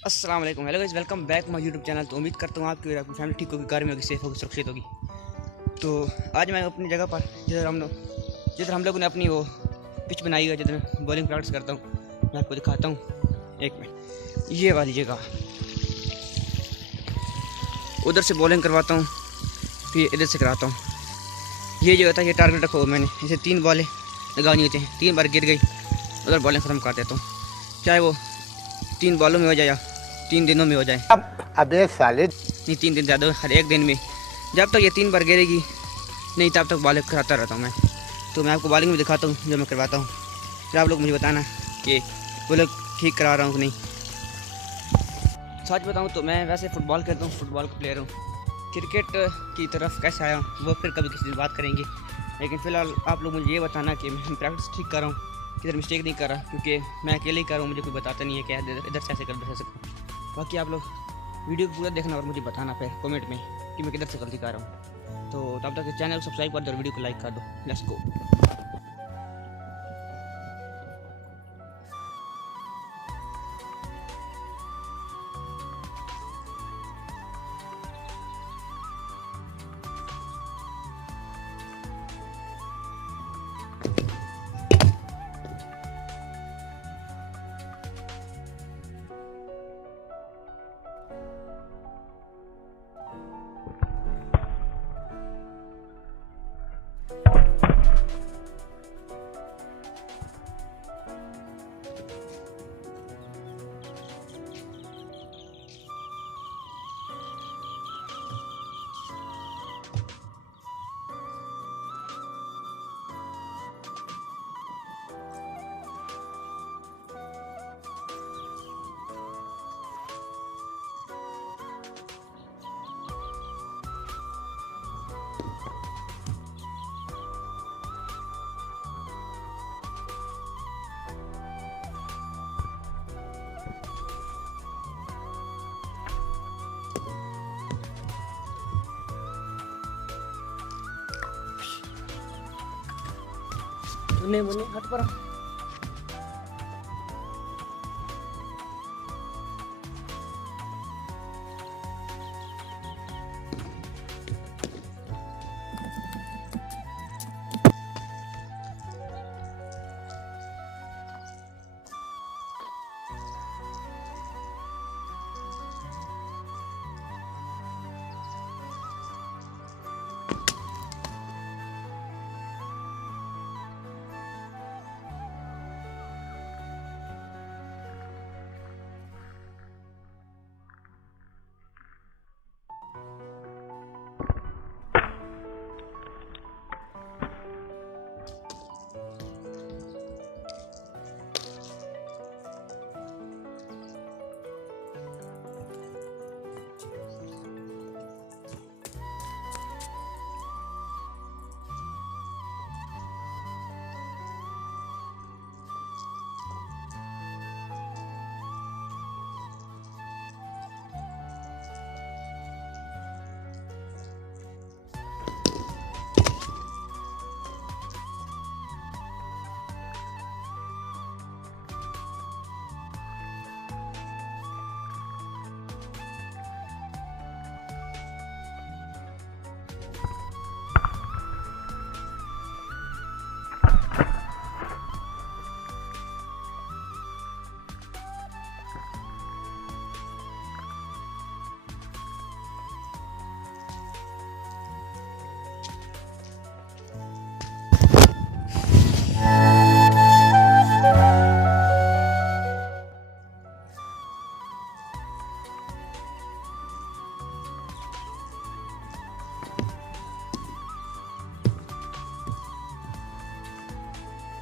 अस्सलाम वालेकुम, hello guys, welcome back my YouTube channel. तो उम्मीद करता हूँ आपकी और आपकी फैमिली ठीक होगी, घर में होगी, सेफ होगी, सुरक्षित होगी। तो आज मैं अपनी जगह पर जिधर हम लोगों ने अपनी वो पिच बनाई है, जिधर मैं बॉलिंग प्रैक्टिस करता हूँ, मैं आपको दिखाता हूँ। एक मिनट, ये वाली जगह, उधर से बॉलिंग करवाता हूँ, फिर इधर से कराता हूँ। ये जो होता है, ये टारगेट रखा हुआ मैंने, इसे 3 बॉलें लगानी होती हैं। 3 बार गिर गई, उधर बॉलिंग ख़त्म कर देता हूँ, चाहे वो 3 बॉलों में हो जाए या 3 दिनों में हो जाए। अबे साले, नहीं, 3 दिन ज़्यादा, हर एक दिन में जब तक ये 3 बार गिरेगी नहीं तब तक बॉलिंग कराता रहता हूँ मैं। तो मैं आपको बॉलिंग भी दिखाता हूँ जो मैं करवाता हूँ, फिर आप लोग मुझे बताना कि वो लोग ठीक करा रहा हूँ कि नहीं। सच बताऊँ तो मैं वैसे फ़ुटबॉल खेलता हूँ, फुटबॉल का प्लेयर हूँ। क्रिकेट की तरफ कैसे आया हूँ वो फिर कभी किसी दिन बात करेंगे, लेकिन फ़िलहाल आप लोग मुझे ये बताना कि मैं प्रैक्टिस ठीक कर रहा हूँ, किधर मिस्टेक नहीं कर रहा, क्योंकि मैं अकेले ही कर रहा हूँ, मुझे कोई बताता नहीं है कि इधर से ऐसे कर, उधर से कर। बाकी आप लोग वीडियो को पूरा देखना और मुझे बताना फिर कमेंट में कि मैं किधर से गलती कर रहा हूँ। तो तब तक चैनल को सब्सक्राइब कर दो और वीडियो को लाइक कर दो। Let's go. मुन्ने मुन्ने हट पर।